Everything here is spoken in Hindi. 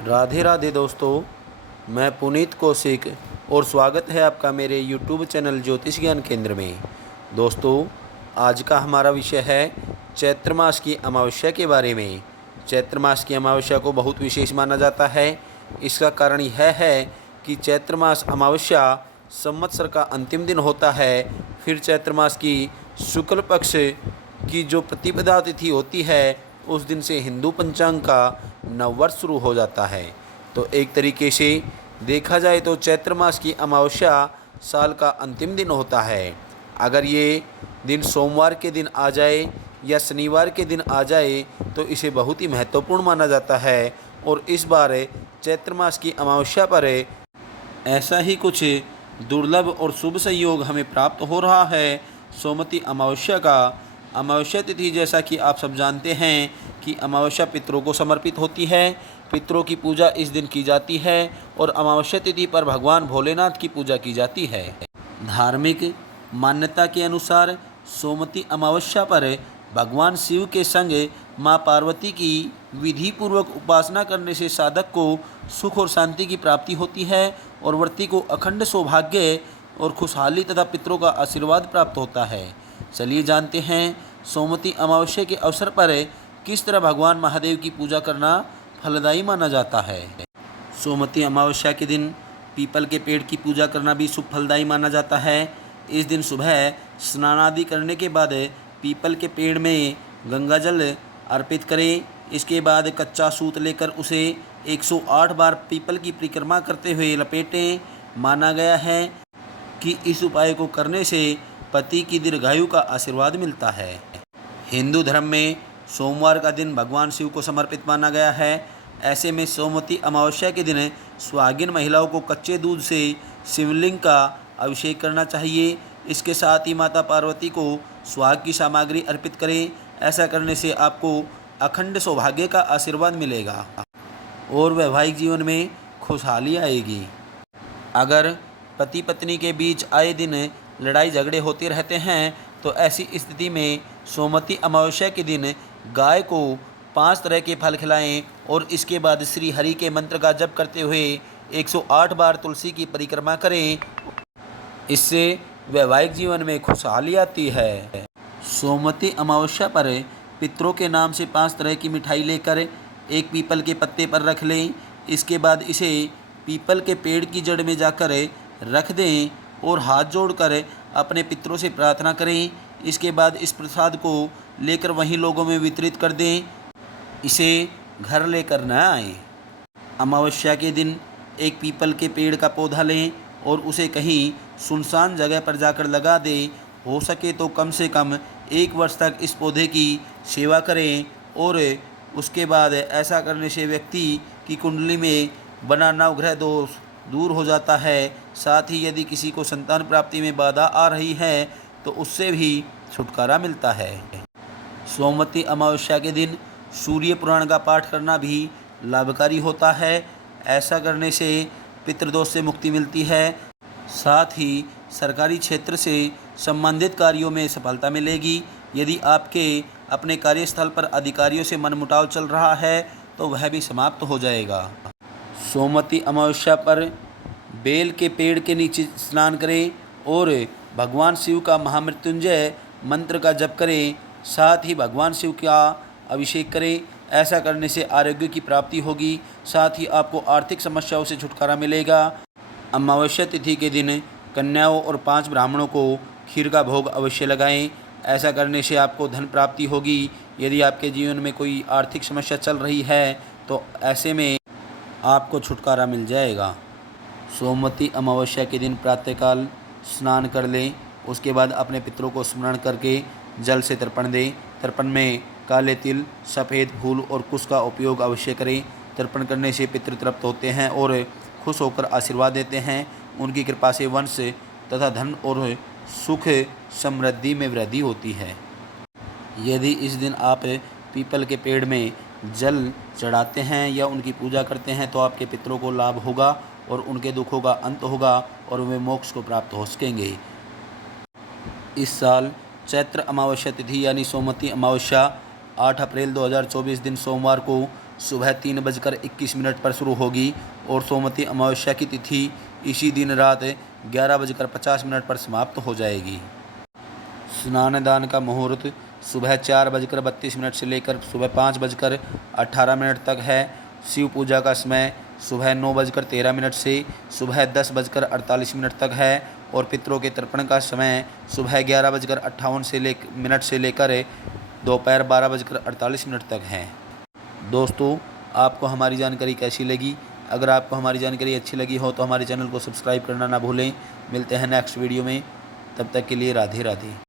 राधे राधे दोस्तों, मैं पुनीत कौशिक और स्वागत है आपका मेरे यूट्यूब चैनल ज्योतिष ज्ञान केंद्र में। दोस्तों, आज का हमारा विषय है चैत्र मास की अमावस्या के बारे में। चैत्र मास की अमावस्या को बहुत विशेष माना जाता है। इसका कारण यह है कि चैत्र मास अमावस्या संवत्सर का अंतिम दिन होता है। फिर चैत्र मास की शुक्ल पक्ष की जो प्रतिपदा तिथि होती है, उस दिन से हिंदू पंचांग का नववर्ष शुरू हो जाता है। तो एक तरीके से देखा जाए तो चैत्र मास की अमावस्या साल का अंतिम दिन होता है। अगर ये दिन सोमवार के दिन आ जाए या शनिवार के दिन आ जाए तो इसे बहुत ही महत्वपूर्ण माना जाता है। और इस बार चैत्र मास की अमावस्या पर ऐसा ही कुछ दुर्लभ और शुभ संयोग हमें प्राप्त हो रहा है। सोमवती अमावस्या का अमावस्या तिथि, जैसा कि आप सब जानते हैं कि अमावस्या पितरों को समर्पित होती है। पितरों की पूजा इस दिन की जाती है और अमावस्या तिथि पर भगवान भोलेनाथ की पूजा की जाती है। धार्मिक मान्यता के अनुसार सोमवती अमावस्या पर भगवान शिव के संग माँ पार्वती की विधि पूर्वक उपासना करने से साधक को सुख और शांति की प्राप्ति होती है और व्रती को अखंड सौभाग्य और खुशहाली तथा पितरों का आशीर्वाद प्राप्त होता है। चलिए जानते हैं सोमवती अमावस्या के अवसर पर किस तरह भगवान महादेव की पूजा करना फलदायी माना जाता है। सोमवती अमावस्या के दिन पीपल के पेड़ की पूजा करना भी शुभ फलदायी माना जाता है। इस दिन सुबह स्नान आदि करने के बाद पीपल के पेड़ में गंगा जल अर्पित करें। इसके बाद कच्चा सूत लेकर उसे 108 बार पीपल की परिक्रमा करते हुए लपेटें। माना गया है कि इस उपाय को करने से पति की दीर्घायु का आशीर्वाद मिलता है। हिंदू धर्म में सोमवार का दिन भगवान शिव को समर्पित माना गया है। ऐसे में सोमवती अमावस्या के दिन सुहागिन महिलाओं को कच्चे दूध से शिवलिंग का अभिषेक करना चाहिए। इसके साथ ही माता पार्वती को सुहाग की सामग्री अर्पित करें। ऐसा करने से आपको अखंड सौभाग्य का आशीर्वाद मिलेगा और वैवाहिक जीवन में खुशहाली आएगी। अगर पति पत्नी के बीच आए दिन लड़ाई झगड़े होते रहते हैं तो ऐसी स्थिति में सोमवती अमावस्या के दिन गाय को 5 तरह के फल खिलाएं और इसके बाद श्री हरि के मंत्र का जप करते हुए 108 बार तुलसी की परिक्रमा करें। इससे वैवाहिक जीवन में खुशहाली आती है। सोमवती अमावस्या पर पितरों के नाम से 5 तरह की मिठाई लेकर एक पीपल के पत्ते पर रख लें। इसके बाद इसे पीपल के पेड़ की जड़ में जाकर रख दें और हाथ जोड़कर अपने पितरों से प्रार्थना करें। इसके बाद इस प्रसाद को लेकर वहीं लोगों में वितरित कर दें। इसे घर लेकर न आएं। अमावस्या के दिन एक पीपल के पेड़ का पौधा लें और उसे कहीं सुनसान जगह पर जाकर लगा दें। हो सके तो कम से कम 1 वर्ष तक इस पौधे की सेवा करें और उसके बाद ऐसा करने से व्यक्ति की कुंडली में बना नवग्रह दोष दूर हो जाता है। साथ ही यदि किसी को संतान प्राप्ति में बाधा आ रही है तो उससे भी छुटकारा मिलता है। सोमवती अमावस्या के दिन सूर्य पुराण का पाठ करना भी लाभकारी होता है। ऐसा करने से पितृदोष से मुक्ति मिलती है। साथ ही सरकारी क्षेत्र से संबंधित कार्यों में सफलता मिलेगी। यदि आपके अपने कार्यस्थल पर अधिकारियों से मनमुटाव चल रहा है तो वह भी समाप्त हो जाएगा। सोमवती अमावस्या पर बेल के पेड़ के नीचे स्नान करें और भगवान शिव का महामृत्युंजय मंत्र का जप करें। साथ ही भगवान शिव का अभिषेक करें। ऐसा करने से आरोग्य की प्राप्ति होगी। साथ ही आपको आर्थिक समस्याओं से छुटकारा मिलेगा। अमावस्या तिथि के दिन कन्याओं और 5 ब्राह्मणों को खीर का भोग अवश्य लगाएं। ऐसा करने से आपको धन प्राप्ति होगी। यदि आपके जीवन में कोई आर्थिक समस्या चल रही है तो ऐसे में आपको छुटकारा मिल जाएगा। सोमवती अमावस्या के दिन प्रातःकाल स्नान कर लें। उसके बाद अपने पितरों को स्मरण करके जल से तर्पण दें। तर्पण में काले तिल, सफ़ेद फूल और कुश का उपयोग अवश्य करें। तर्पण करने से पितृ तृप्त होते हैं और खुश होकर आशीर्वाद देते हैं। उनकी कृपा से वंश तथा धन और सुख समृद्धि में वृद्धि होती है। यदि इस दिन आप पीपल के पेड़ में जल चढ़ाते हैं या उनकी पूजा करते हैं तो आपके पितरों को लाभ होगा और उनके दुखों का अंत होगा और वे मोक्ष को प्राप्त हो सकेंगे। इस साल चैत्र अमावस्या तिथि यानी सोमवती अमावस्या 8 अप्रैल 2024 दिन सोमवार को सुबह 3:21 पर शुरू होगी और सोमवती अमावस्या की तिथि इसी दिन रात 11:50 पर समाप्त हो जाएगी। स्नान दान का मुहूर्त सुबह 4:32 से लेकर सुबह 5:18 तक है। शिव पूजा का समय सुबह 9:13 से सुबह 10:48 तक है और पितरों के तर्पण का समय सुबह 11:58 से लेकर दोपहर 12:48 तक है। दोस्तों, आपको हमारी जानकारी कैसी लगी? अगर आपको हमारी जानकारी अच्छी लगी हो तो हमारे चैनल को सब्सक्राइब करना ना भूलें। मिलते हैं नेक्स्ट वीडियो में, तब तक के लिए राधे राधे।